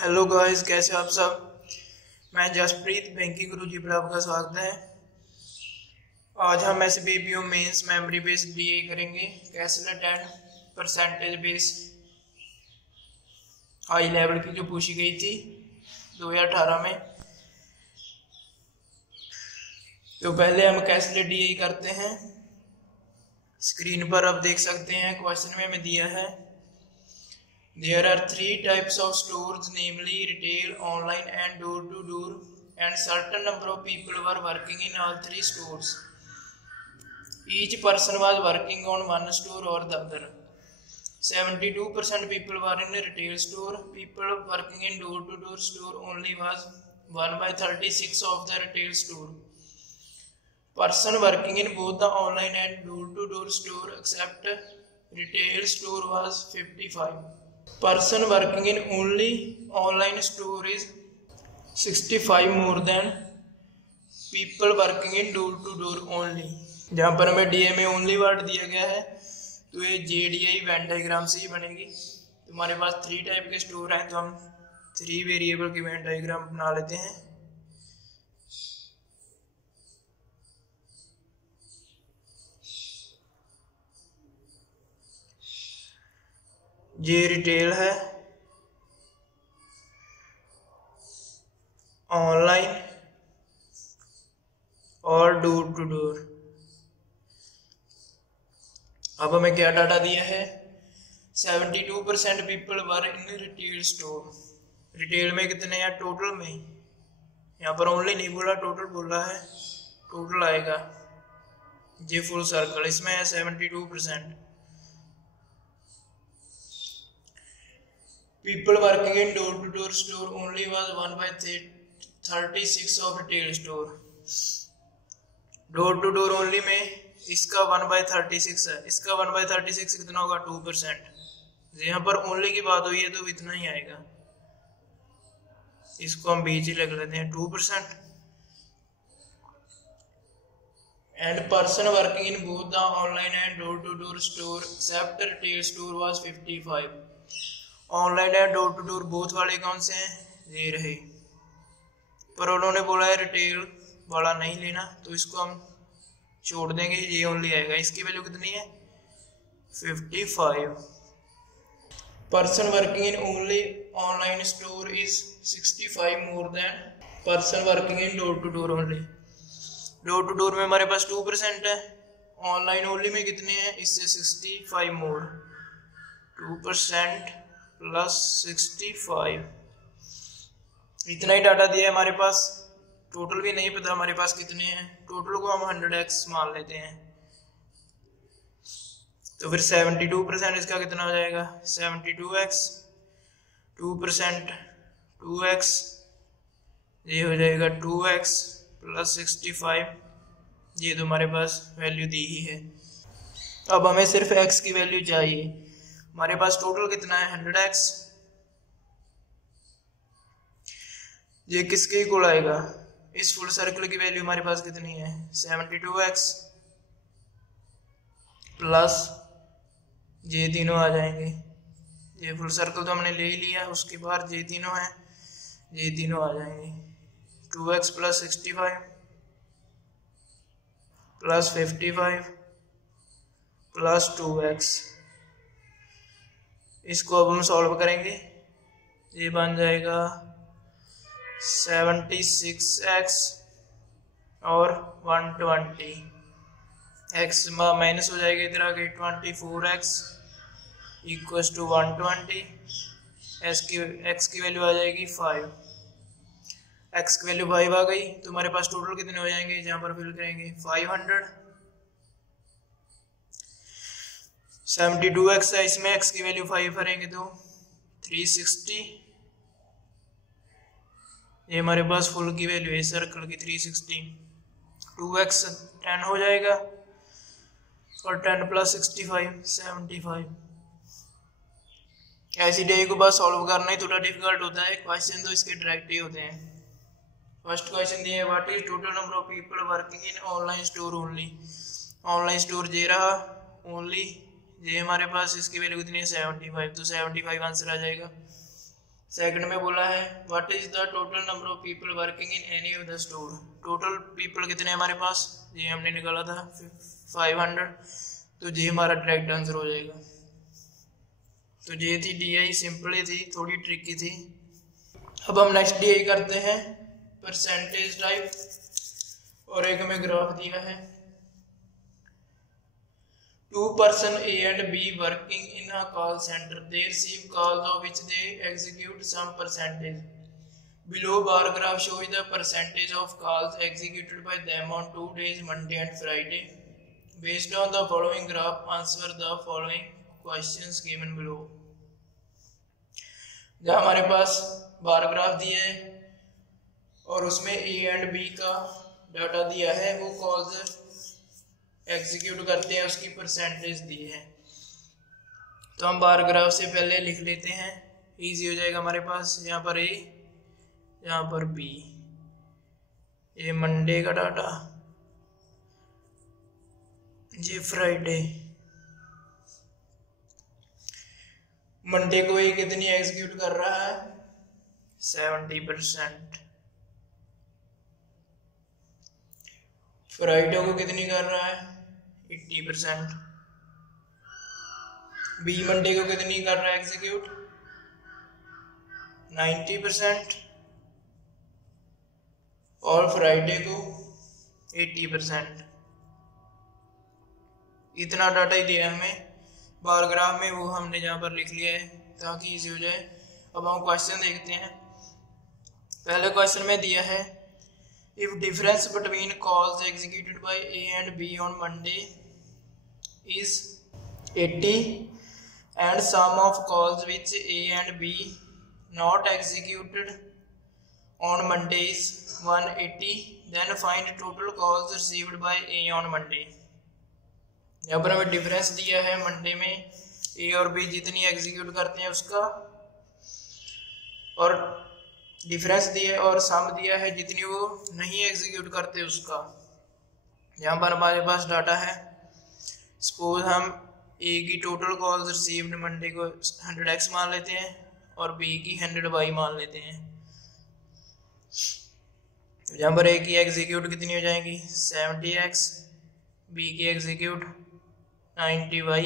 Hello guys, कैसे हो आप सब। मैं जसप्रीत बैंकिंग गुरु जी पर आपका स्वागत है। आज हम SBPO mains memory based DA करेंगे। Caselet and percentage base high level की जो पूछी गई थी 2018 में। तो पहले हम कैसलेट DA करते हैं। स्क्रीन पर आप देख सकते हैं, क्वेश्चन में हमें दिया है there are three types of stores, namely retail, online and door-to-door, and certain number of people were working in all three stores. Each person was working on one store or the other. 72% people were in a retail store. People working in door-to-door store only was 1/36 of the retail store. Person working in both the online and door-to-door store except retail store was 55. Person working in only online store is 65 more than people working in door to door only। जहाँ पर हमें DA में only word दिया गया है तो ये JDI Venn diagram से ही बनेगी। तो हमारे पास 3 टाइप के स्टोर हैं, तो हम 3 वेरिएबल की वेन डायग्राम बना लेते हैं। ये रिटेल है, ऑनलाइन और डोर टू डोर। अब हमें क्या डाटा दिया है, 72% people were in retail store. Retail में कितने हैं टोटल में, यहाँ पर ओनली नहीं बोला, टोटल बोला है, टोटल आएगा ये फुल सर्कल, इसमें है 72%। People working in door-to-door store only was 1/36 of retail store. Door-to-door only में इसका 1/36 है, इसका 1/36 कितना होगा 2%। यहाँ पर ओनली की बात हुई है तो इतना ही आएगा, इसको हम बीच ही लग लेते हैं 2%। And person working in both the online and door-to-door store except retail store was 55. Online and door to door both वाले कौन से हैं, ये रहे, पर उन्होंने बोला है रिटेल वाला नहीं लेना, तो इसको हम छोड़ देंगे, ये ओनली आएगा। इसकी वैल्यू कितनी है 55। Person working in only online store is 65 more than person working in door to door only. Door to door में हमारे पास 2% है, ऑनलाइन ओनली में कितने हैं, इससे 65 मोर, 2% प्लस 65, इतना ही डाटा दिया है हमारे पास। टोटल भी नहीं पता हमारे पास कितने हैं, टोटल को हम 100x मान लेते हैं, तो फिर 72% इसका कितना हो जाएगा 72x, 2% 2x, ये हो जाएगा 2x प्लस 65, ये तो हमारे पास वैल्यू दी ही है। अब हमें सिर्फ x की वैल्यू चाहिए, हमारे पास टोटल कितना है 100x, ये किसके इक्वल आएगा, इस फुल सर्कल की वैल्यू हमारे पास कितनी है 72x प्लस ये तीनों आ जाएंगे, ये फुल सर्कल तो हमने ले ही लिया, उसके बाद ये तीनों है, ये तीनों आ जाएंगे 2x plus 65 plus 55 plus 2x। इसको अब हम सॉल्व करेंगे, ये बन जाएगा 76x और 120, x माइनस हो जाएगा इधर आगे 24x इक्वल टू 120, x की वैल्यू आ जाएगी 5, x की वैल्यू 5 आ गई, तो हमारे पास टोटल कितने हो जाएंगे, जहाँ पर फिल करेंगे 500। 72x है, इसमें x की वैल्यू 5 भरेंगे तो 360, ये हमारे पास फुल की वैल्यू है सर्कल की 360, 2x 10 हो जाएगा और 10 प्लस 65 75। ऐसी डे को बस सॉल्व करना ही थोड़ा डिफिकल्ट होता है, क्वेश्चन तो इसके डायरेक्ट ही होते हैं। फर्स्ट क्वेश्चन दिया है what is total number of people working in online store only. Online store ये रहा ओनली, ये हमारे पास इसकी वैल्यू कितनी है 75, तो 75 आंसर आ जाएगा। सेकंड में बोला है what is the total number of people working in any of the store. Total people कितने हमारे पास, ये हमने निकाला था 500, तो ये हमारा डायरेक्ट आंसर हो जाएगा। तो ये थी DI, सिंपल ही थी, थोड़ी ट्रिकी थी। अब हम नेक्स्ट DI करते हैं परसेंटेज टाइप, और एक हमें ग्राफ दिया है। 2 person A and B working in a call center. They receive calls of which they execute some percentage. Below bar graph shows the percentage of calls executed by them on 2 days, Monday and Friday. Based on the following graph, answer the following questions given below. जहाँ हमारे पास bar graph दिया है और उसमें A and B का data दिया है, वो कॉल्स एग्जीक्यूट करते हैं, उसकी परसेंटेज दी है। तो हम बार ग्राफ से पहले लिख लेते हैं, इजी हो जाएगा हमारे पास। यहाँ पर A, यहाँ पर B, ये मंडे का डाटा, ये फ्राइडे। मंडे को ये कितनी एग्जीक्यूट कर रहा है, 70%। फ्राइडे को कितनी कर रहा है, 80%। बी मंडे को कितनी कर रहा है एग्जीक्यूट, 90%, और फ्राइडे को 80%। इतना डाटा ही दिया हमें बार ग्राफ में, वो हमने यहाँ पर लिख लिया है ताकि इजी हो जाए। अब हम क्वेश्चन देखते हैं। पहले क्वेश्चन में दिया है if difference between calls executed by A and B on Monday is 80 and sum of calls which A and B not executed on Monday is 180, then find total calls received by A on Monday। यहाँ पर हमें difference दिया है Monday में A और B जितनी execute करते हैं उसका, और डिफरेंस दिया है और सम दिया है जितनी वो नहीं एग्जीक्यूट करते उसका। यहाँ पर हमारे पास डाटा है, सपोज हम A की टोटल कॉल्स रिसीव्ड मंडे को 100x मान लेते हैं और B की 100y मान लेते हैं। यहाँ पर A की एग्जीक्यूट कितनी हो जाएगी, 70x, B की एग्जीक्यूट 90y,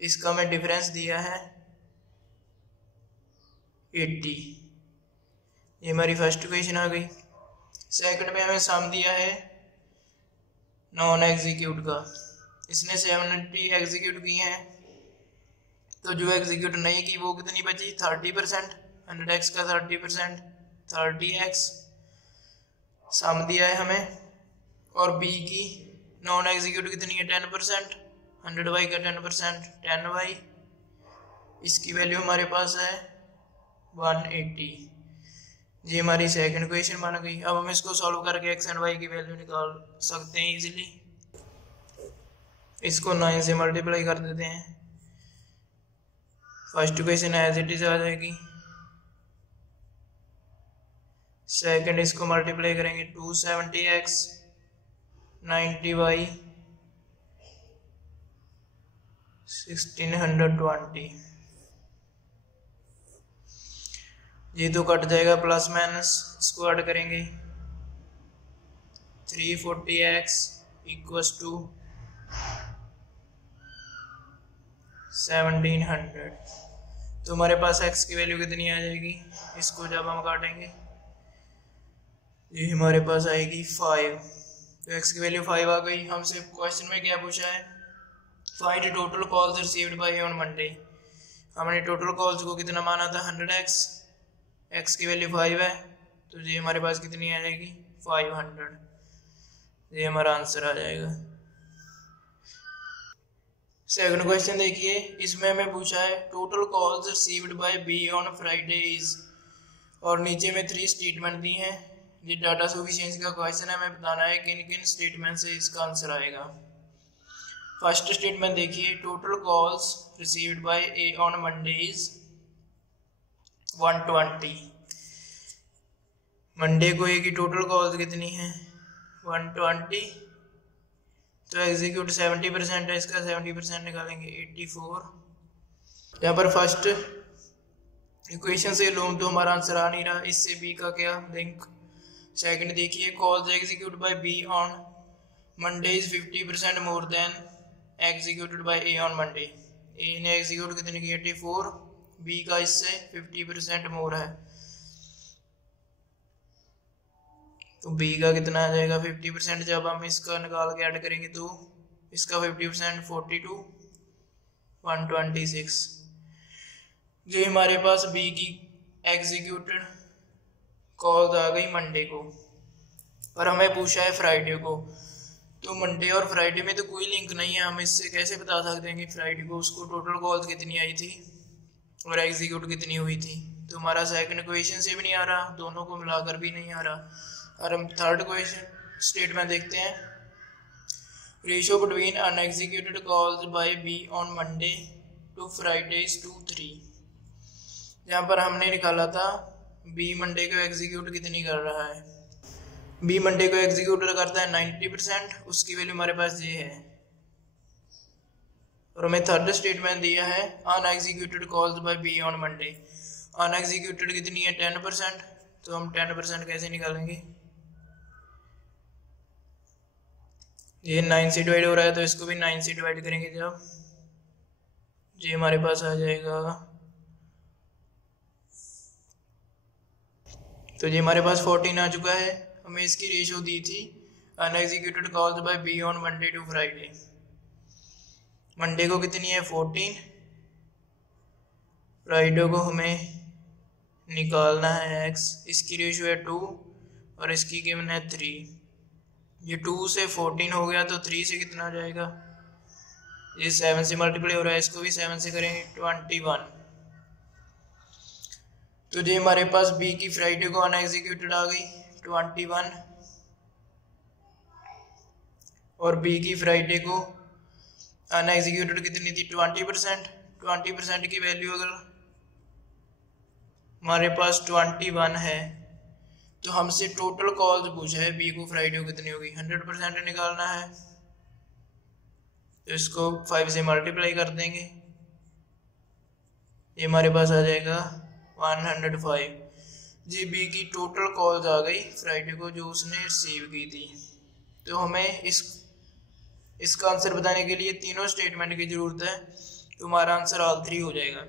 इसका हमें डिफरेंस दिया है 80। ये हमारी फर्स्ट इक्वेशन आ गई। सेकंड में हमें सम दिया है नॉन एग्जीक्यूट का, इसने 70 एग्जीक्यूट की हैं, तो जो एग्जीक्यूट नहीं की वो कितनी बची, 30%। 100x का 30%, 30x सम दिया है हमें, और B की नॉन एग्जीक्यूट कितनी है, 10%। 100y का 10%, 10y, इसकी वैल्यू हमारे पास है 180। ये हमारी सेकंड क्वेश्चन बन गई। अब हम इसको सॉल्व करके x एंड y की वैल्यू निकाल सकते हैं इजीली। इसको 9 से मल्टीप्लाई कर देते हैं, first question as it is आ जाएगी। सेकंड इसको मल्टीप्लाई करेंगे 270x 90y 1620, ये तो कट जाएगा प्लस माइनस, इसको ऐड करेंगे 340x इक्वल्स टू 1700। तो हमारे पास x की वैल्यू कितनी आ जाएगी, इसको जब हम काटेंगे ये हमारे पास आएगी 5। तो x की वैल्यू 5 आ गई। हमसे क्वेश्चन में क्या पूछा है, find total calls received by on Monday. हमने टोटल कॉल्स को कितना माना था, 100x, x की वैल्यू 5 है, तो ये हमारे पास कितनी आ जाएगी, 500। ये हमारा आंसर आ जाएगा। सेकंड क्वेश्चन देखिए, इसमें हमें पूछा है total calls received by B on Friday is, और नीचे में 3 स्टेटमेंट दी हैं। ये डाटा सफिशिएंसी का क्वेश्चन है, हमें बताना है किन किन स्टेटमेंट से इसका आंसर आएगा। फर्स्ट स्टेटमेंट देखिए, total calls received by A on Monday is 120। Monday को ए की टोटल कॉल्स कितनी है, 120, तो एग्जीक्यूट 70% है, इसका 70% निकालेंगे 84। यहाँ पर फर्स्ट इक्वेशन से लूँ तो हमारा आंसर आ नहीं रहा, इससे बी का क्या लिंक। सेकंड देखिए, calls execute by B on Monday is 50% more than executed by A on Monday. A ने एग्जीक्यूट कितनी की 84, बी का इससे 50% मोर है, तो बी का कितना आ जाएगा 50%। जब हम इसका निकाल के ऐड करेंगे तो इसका 50% 42 126। ये हमारे पास बी की एग्जीक्यूटेड कॉल आ गई मंडे को, पर हमें पूछा है फ्राइडे को, तो मंडे और फ्राइडे में तो कोई लिंक नहीं है। हम इससे कैसे बता सकते हैं कि फ्राइडे को उसको टोटल कॉल्स कितनी आई थी और एग्जीक्यूट कितनी हुई थी। तो हमारा सेकंड क्वेश्चन से भी नहीं आ रहा, दोनों को मिलाकर भी नहीं आ रहा। और हम थर्ड क्वेश्चन स्टेटमेंट देखते हैं, ratio between unexecuted calls by B on Monday to Friday is 2:3। यहाँ पर हमने निकाला था बी मंडे को एग्जीक्यूट कितनी कर रहा है। बी मंडे को एग्जीक्यूट करता है 90%, उसकी वैल्यू हमारे पास ये है। और हमें थर्ड स्टेटमेंट दिया है unexecuted calls by B on Monday. Unexecuted कितनी है 10%, तो हम 10% कैसे निकालेंगे। ये 9 से डिवाइड हो रहा है तो इसको भी 9 से डिवाइड करेंगे जब, ये हमारे पास आ जाएगा, तो ये हमारे पास 14 आ चुका है। हमें इसकी रेशियो दी थी unexecuted calls by B on Monday to Friday. Monday को कितनी है 14, फ्राइडे को हमें निकालना है x, इसकी रेशियो है 2 और इसकी गिवन है 3। ये 2 से 14 हो गया तो 3 से कितना आ जाएगा, ये 7 से मल्टीप्लाई हो रहा है, इसको भी 7 से करेंगे 21। तो ये हमारे पास बी की फ्राइडे को अनएग्जीक्यूटेड आ गई 21 और बी की फ्राइडे को अनएग्जीक्यूटेड कितनी थी 20%। 20% की वैल्यू अगर हमारे पास 21 है तो हमसे टोटल कॉल्स पूछा है बी को फ्राइडे को कितनी होगी, 100% निकालना है, तो इसको 5 से मल्टीप्लाई कर देंगे, ये हमारे पास आ जाएगा 105। जी बी की टोटल कॉल्स आ गई फ्राइडे को जो उसने रिसीव की थी। तो हमें इसका आंसर बताने के लिए तीनों स्टेटमेंट की जरूरत है, तो हमारा आंसर ऑल 3 हो जाएगा।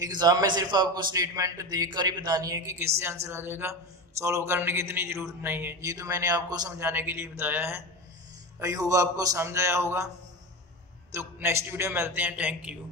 एग्जाम में सिर्फ आपको स्टेटमेंट देखकर ही बतानी है कि किससे आंसर आ जाएगा, सॉल्व करने की इतनी ज़रूरत नहीं है। ये तो मैंने आपको समझाने के लिए बताया है, आई होप आपको समझ आया होगा। तो नेक्स्ट वीडियो में मिलते हैं, थैंक यू।